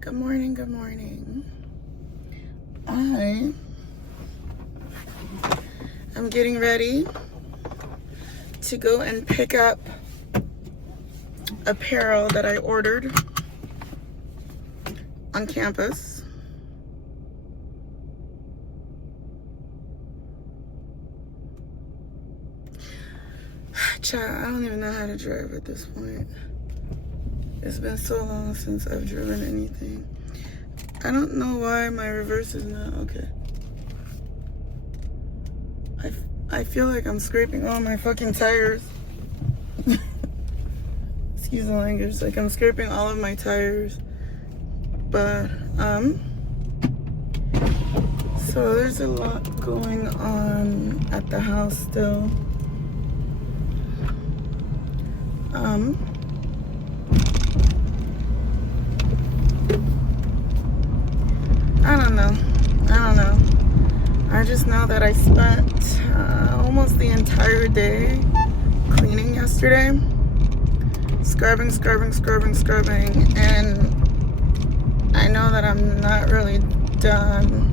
Good morning, good morning. I am getting ready to go and pick up apparel that I ordered on campus. Child, I don't even know how to drive at this point. It's been so long since I've driven anything. I don't know why my reverse is not okay. I feel like I'm scraping all my fucking tires. Excuse the language. Like I'm scraping all of my tires. But, so there's a lot going on at the house still. I don't know. I just know that I spent almost the entire day cleaning yesterday. Scrubbing. And I know that I'm not really done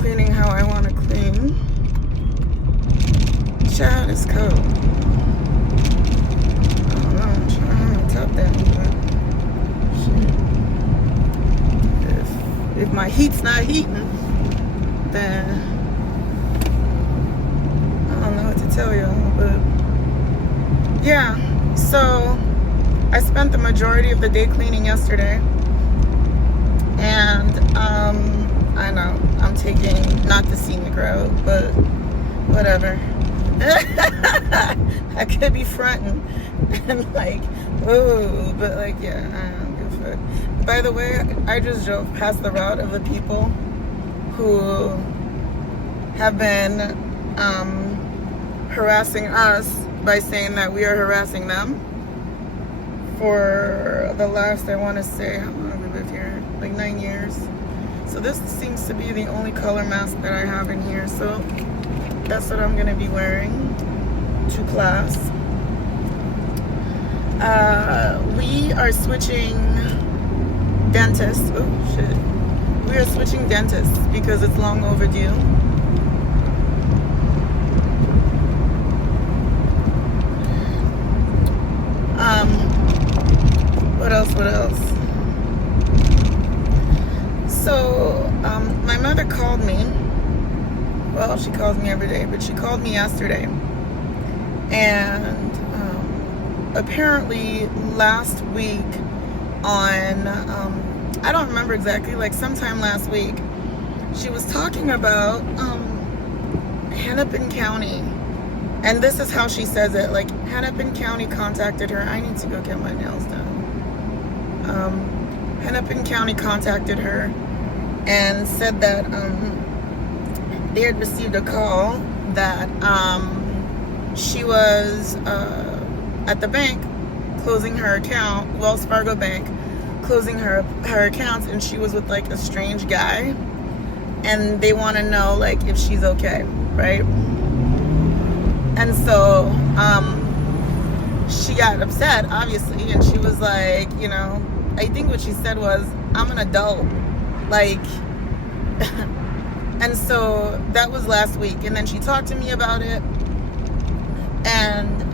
cleaning how I want to clean. Child, it's cold. I don't know. I'm trying to have my top down, but shit. If my heat's not heating, then I don't know what to tell y'all. But yeah, so I spent the majority of the day cleaning yesterday, and I know I'm taking not the scenic route, but whatever. I could be fronting and like, ooh, but like, yeah, I don't give a fuck. By the way, I just drove past the route of the people who have been harassing us by saying that we are harassing them for the last, I want to say, how long have we lived here? Like 9 years. So this seems to be the only color mask that I have in here. So that's what I'm going to be wearing to class. We are switching dentists. Oh, shit. We are switching dentists because it's long overdue. What else? So, my mother called me. Well, she calls me every day, but she called me yesterday. And apparently last week on, I don't remember exactly, like sometime last week, she was talking about Hennepin County. And this is how she says it, like Hennepin County contacted her. I need to go get my nails done. Hennepin County contacted her and said that they had received a call that she was at the bank closing her account, Wells Fargo Bank, closing her accounts, and she was with like a strange guy, and they want to know like if she's okay, right? And so she got upset, obviously, and she was like, you know, I think what she said was, I'm an adult, like. And so that was last week, and then she talked to me about it, and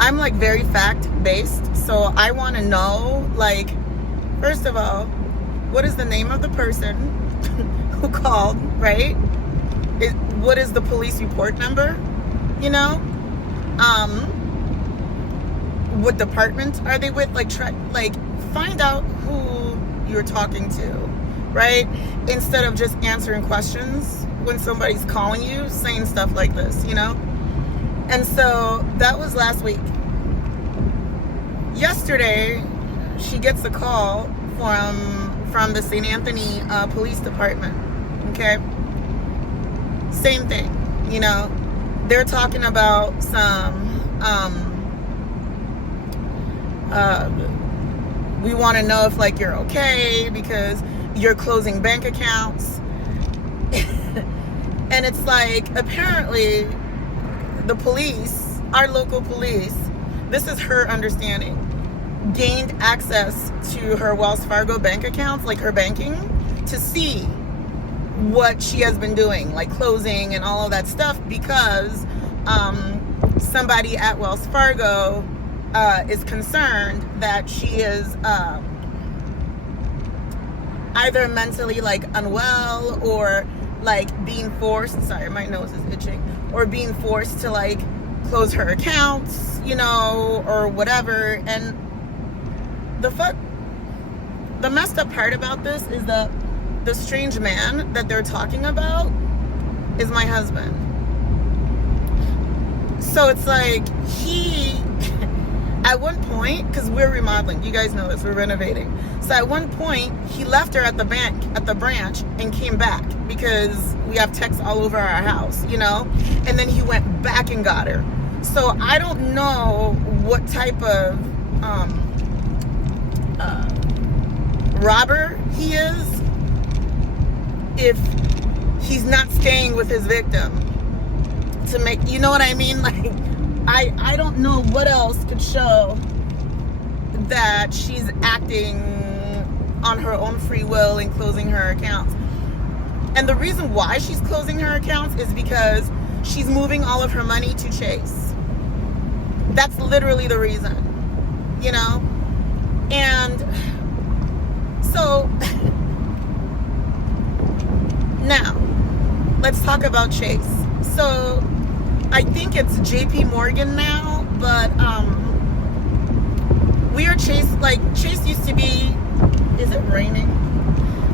I'm like very fact-based, so I want to know, like, first of all, what is the name of the person who called, right? What is the police report number, you know? What department are they with? Like, find out who you're talking to, right? Instead of just answering questions when somebody's calling you, saying stuff like this, you know? And so that was last week. Yesterday, she gets a call from the St. Anthony Police Department, okay? Same thing, you know? They're talking about some, we want to know if, like, you're okay because you're closing bank accounts. And it's like, apparently, the police, our local police, this is her understanding. gained access to her Wells Fargo bank accounts, like her banking, to see what she has been doing, like closing and all of that stuff, because somebody at Wells Fargo is concerned that she is either mentally like unwell, or like being forced, sorry, my nose is itching, or being forced to like close her accounts, you know, or whatever. And the messed up part about this is that the strange man that they're talking about is my husband. So it's like, he at one point, because we're remodeling, you guys know this, we're renovating. So at one point, he left her at the branch, and came back, because we have texts all over our house, you know? And then he went back and got her. So I don't know what type of robber he is, if he's not staying with his victim to make, you know what I mean? Like, I don't know what else could show that she's acting on her own free will and closing her accounts. And the reason why she's closing her accounts is because she's moving all of her money to Chase. That's literally the reason, you know? And so now let's talk about Chase. So I think it's JP Morgan now, but we are Chase, like Chase used to be, is it raining?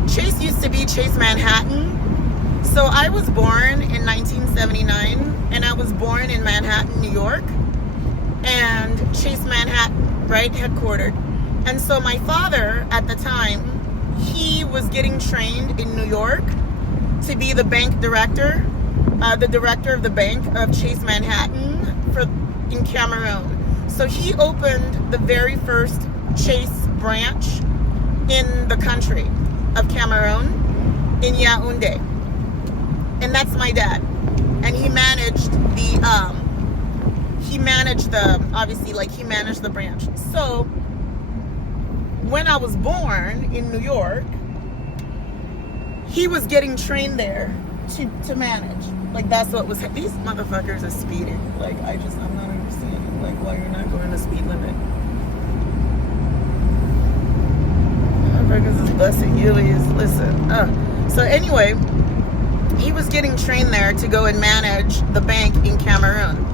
Chase used to be Chase Manhattan. So I was born in 1979, and I was born in Manhattan, New York, and Chase Manhattan, right, headquartered. And so my father at the time, he was getting trained in New York to be the bank director, the director of the bank of Chase Manhattan in Cameroon. So he opened the very first Chase branch in the country of Cameroon, in Yaoundé. And that's my dad. And he managed the branch. So when I was born in New York, he was getting trained there to manage. Like, that's what was, these motherfuckers are speeding. Like, I'm not understanding, like, why you're not going the speed limit. Motherfuckers is busting Ulies. Listen. So anyway, he was getting trained there to go and manage the bank in Cameroon.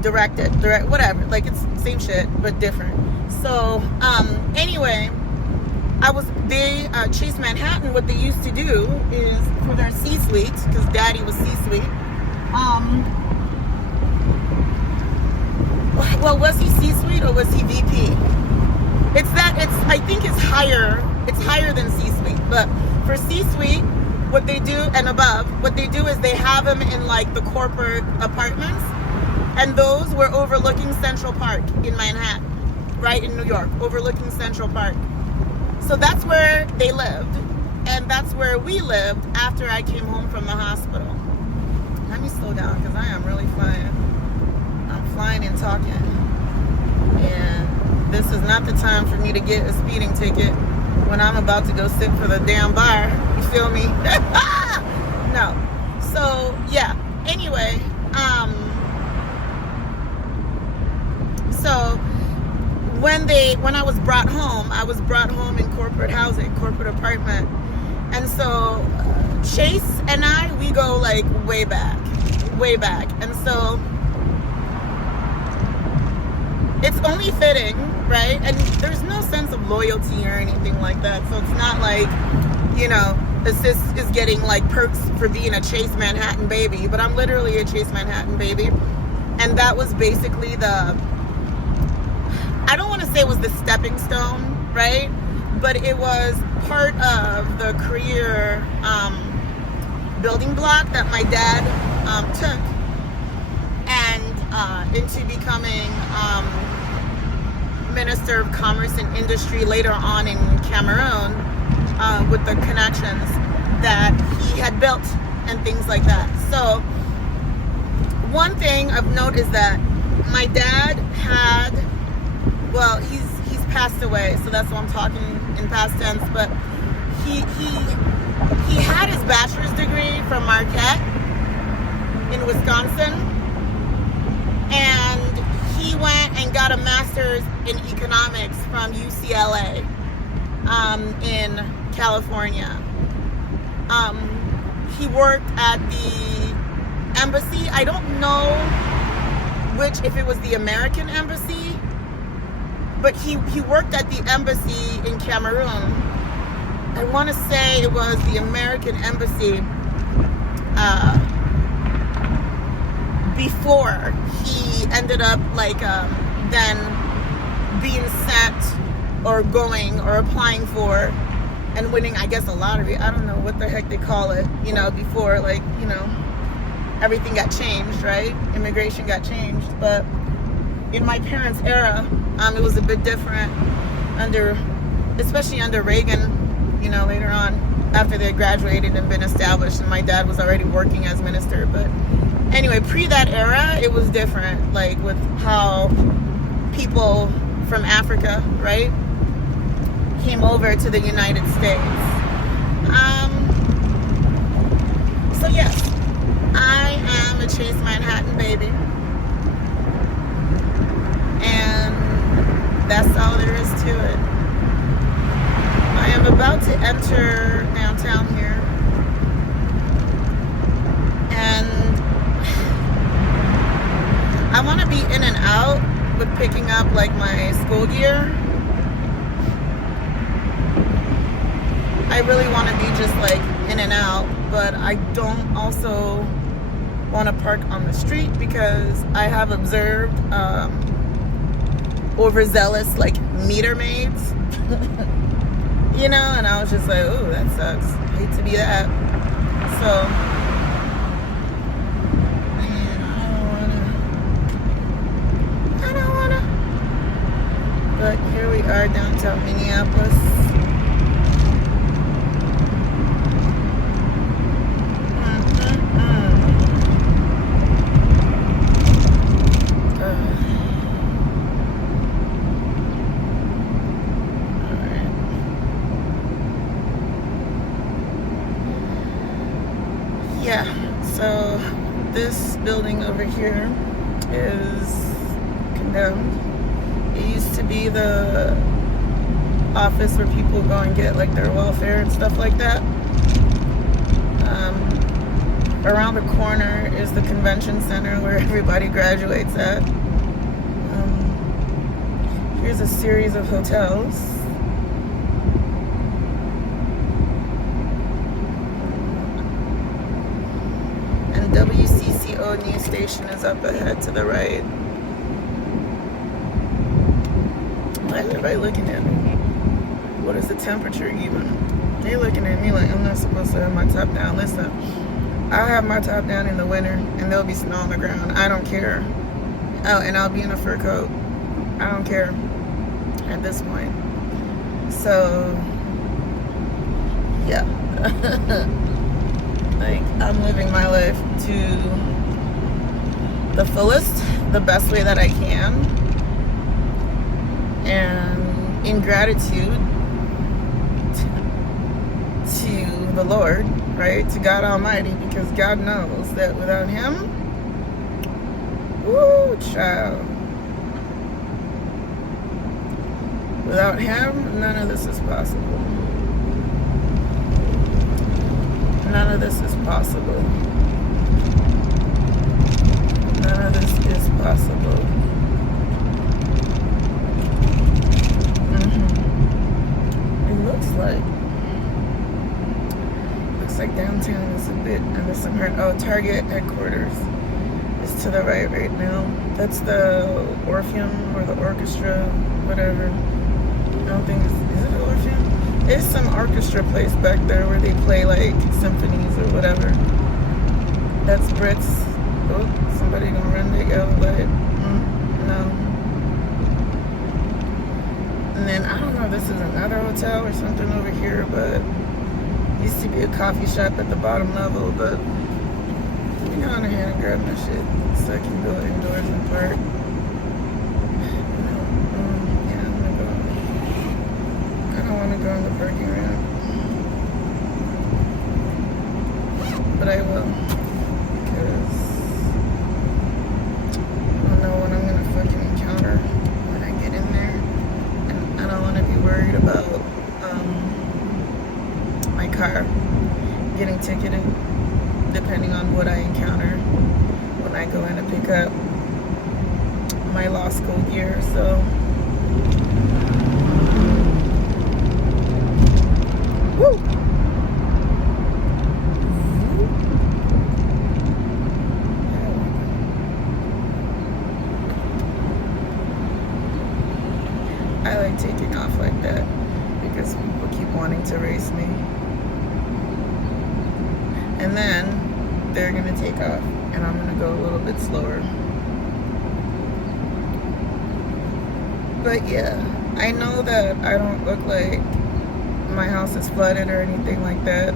Direct, whatever. Like, it's the same shit, but different. So, anyway, Chase Manhattan, what they used to do is, for their C-suite, because daddy was C-suite, well, was he C-suite or was he VP? I think it's higher than C-suite, but for C-suite, what they do, and above, what they do is they have them in like the corporate apartments, and those were overlooking Central Park in Manhattan, right in New York, overlooking Central Park. So that's where they lived, and that's where we lived after I came home from the hospital. Let me slow down, because I am really flying. I'm flying and talking. And this is not the time for me to get a speeding ticket when I'm about to go sit for the damn bar. You feel me? No. So, yeah. Anyway, so when I was brought home in corporate housing, corporate apartment. And so Chase and we go like way back. And so it's only fitting, right? And there's no sense of loyalty or anything like that. So it's not like, you know, Assist is getting like perks for being a Chase Manhattan baby, but I'm literally a Chase Manhattan baby. And that was basically I don't want to say it was the stepping stone, right? But it was part of the career building block that my dad took, and into becoming Minister of Commerce and Industry later on in Cameroon, with the connections that he had built and things like that. So one thing of note is that my dad had, well, he's passed away, so that's why I'm talking in past tense. But he had his bachelor's degree from Marquette in Wisconsin, and he went and got a master's in economics from UCLA in California. He worked at the embassy. I don't know if it was the American embassy, but he worked at the embassy in Cameroon. I want to say it was the American embassy before he ended up then being sent or going or applying for and winning, I guess, a lottery. I don't know what the heck they call it, before, everything got changed, right? Immigration got changed. But in my parents' era, it was a bit different especially under Reagan, later on, after they graduated and been established, and my dad was already working as minister. But anyway, pre that era, it was different, with how people from Africa, right, came over to the United States. So yes, I am a Chase Manhattan baby, and that's all there is to it. I am about to enter downtown here, and I want to be in and out with picking up my school gear. I really want to be just in and out, but I don't also want to park on the street because I have observed overzealous meter maids, and I was just oh, that sucks. I hate to be that. So I don't wanna. But here we are, downtown Minneapolis. Yeah, so this building over here is condemned. It used to be the office where people go and get their welfare and stuff like that. Around the corner is the convention center where everybody graduates at. Here's a series of hotels. WCCO news station is up ahead to the right. Why is everybody looking at me? What is the temperature even? They looking at me like I'm not supposed to have my top down. Listen, I'll have my top down in the winter and there'll be snow on the ground. I don't care. Oh, and I'll be in a fur coat. I don't care at this point. So, yeah. I'm living my life to the fullest, the best way that I can, and in gratitude to the Lord, right, to God Almighty, because God knows that without Him, woo, child, without Him, none of this is possible. None of this is possible. None of this is possible. It looks like downtown is a bit under some hurt. Oh, Target headquarters is to the right now. That's the Orpheum or the orchestra, whatever. I don't think is it the Orpheum? There's some orchestra place back there where they play symphonies or whatever. That's Brits. Oh, somebody gonna run the yellow light. No. And then I don't know if this is another hotel or something over here, but used to be a coffee shop at the bottom level. But let me go on ahead and grab my shit so I can go indoors and park. Yeah, I'm gonna go. want to go on the parking ramp, but I will, because I don't know what I'm gonna fucking encounter when I get in there, and I don't want to be worried about my car getting ticketed, depending on what I encounter when I go in to pick up my law school gear. So woo! I like taking off like that because people keep wanting to race me. And then they're gonna take off and I'm gonna go a little bit slower. But yeah, I know that I don't look like my house is flooded or anything like that.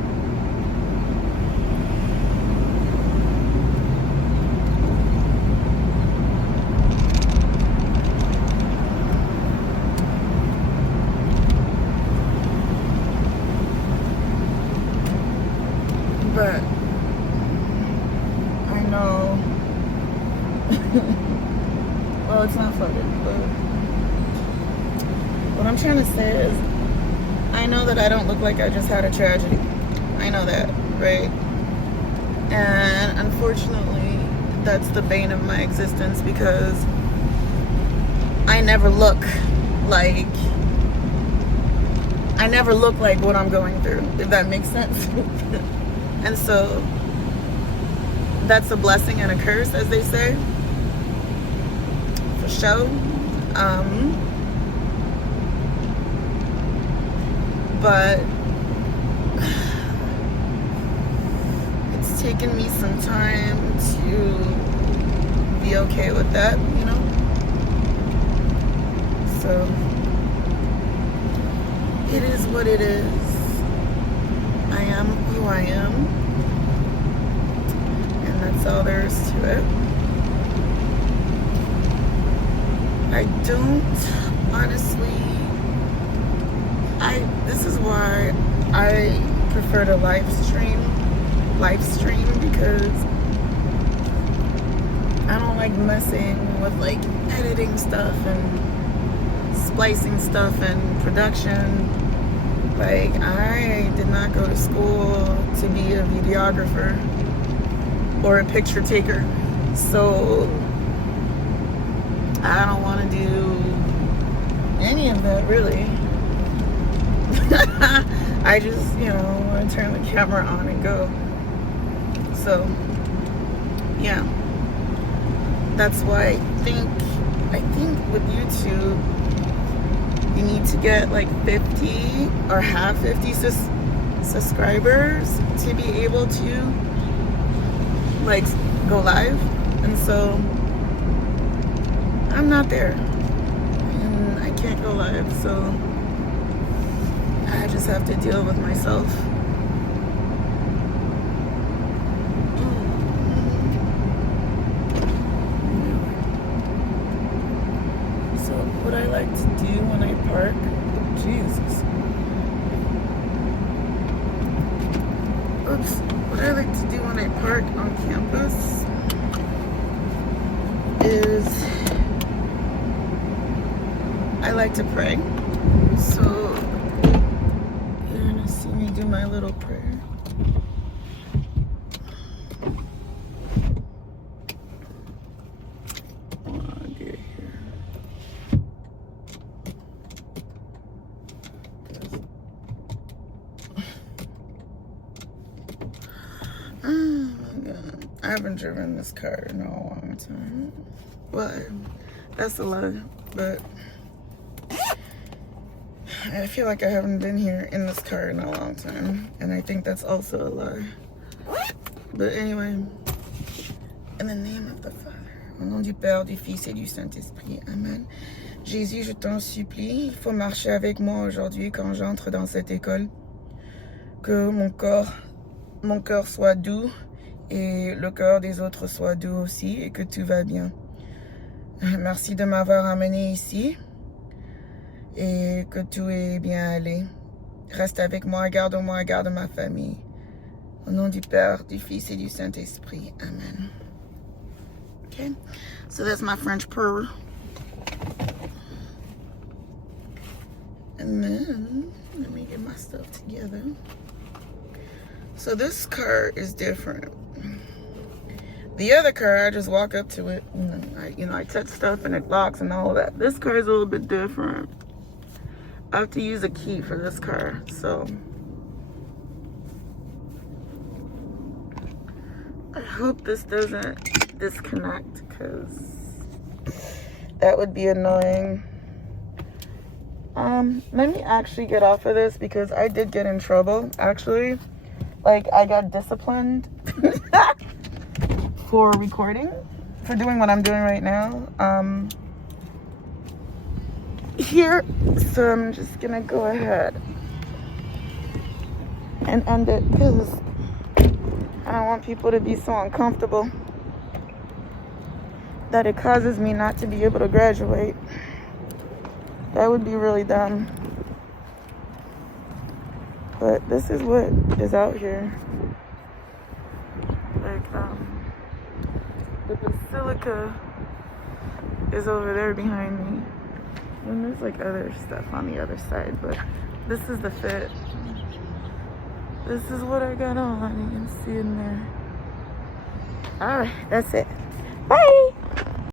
But I know, well, it's not flooded, but what I'm trying to say is, I know that I don't look like I just had a tragedy. I know that, right? And unfortunately, that's the bane of my existence, because I never look like what I'm going through, if that makes sense. And so that's a blessing and a curse, as they say, for sure. But it's taken me some time to be okay with that, you know? So it is what it is. I am who I am, and that's all there is to it. I don't honestly, this is why I prefer to live stream, because I don't like messing with like editing stuff and splicing stuff and production. Like, I did not go to school to be a videographer or a picture taker, so I don't want to do any of that, really. I just, want to turn the camera on and go. So, yeah. That's why I think with YouTube, you need to get like 50 or have 50 subscribers to be able to like go live. And so I'm not there, and I can't go live, so I just have to deal with myself. So what I like to do when I park, what I like to do when I park on campus is I like to pray. So you're gonna see me do my little prayer. Oh my God. I haven't driven this car in a long time. Well, that's a lie, but I feel like I haven't been here in this car in a long time, and I think that's also a lie. But anyway, in the name of the Father, au nom du Père, du Fils et du Saint-Esprit, Amen. Jésus, je t'en supplie, il faut marcher avec moi aujourd'hui quand j'entre dans cette école, que mon cœur soit doux et le cœur des autres soit doux aussi, et que tout va bien. Merci de m'avoir amené ici. et que tout est bien allé. Reste avec moi, garde-moi, garde ma famille. Au nom du Père, du Fils et du Saint-Esprit. Amen. Okay, so that's my French prayer. And then, let me get my stuff together. So this car is different. The other car, I just walk up to it, and I touch stuff and it locks and all that. This car is a little bit different. I have to use a key for this car, so I hope this doesn't disconnect, because that would be annoying. Let me actually get off of this, because I did get in trouble, actually. Like, I got disciplined for recording, for doing what I'm doing right now. Here, so I'm just gonna go ahead and end it, because I don't want people to be so uncomfortable that it causes me not to be able to graduate. That would be really dumb. But this is what is out here. Like, the basilica is over there behind me. And there's like other stuff on the other side, but this is the fit. This is what I got on. You can see in there. Alright, that's it. Bye!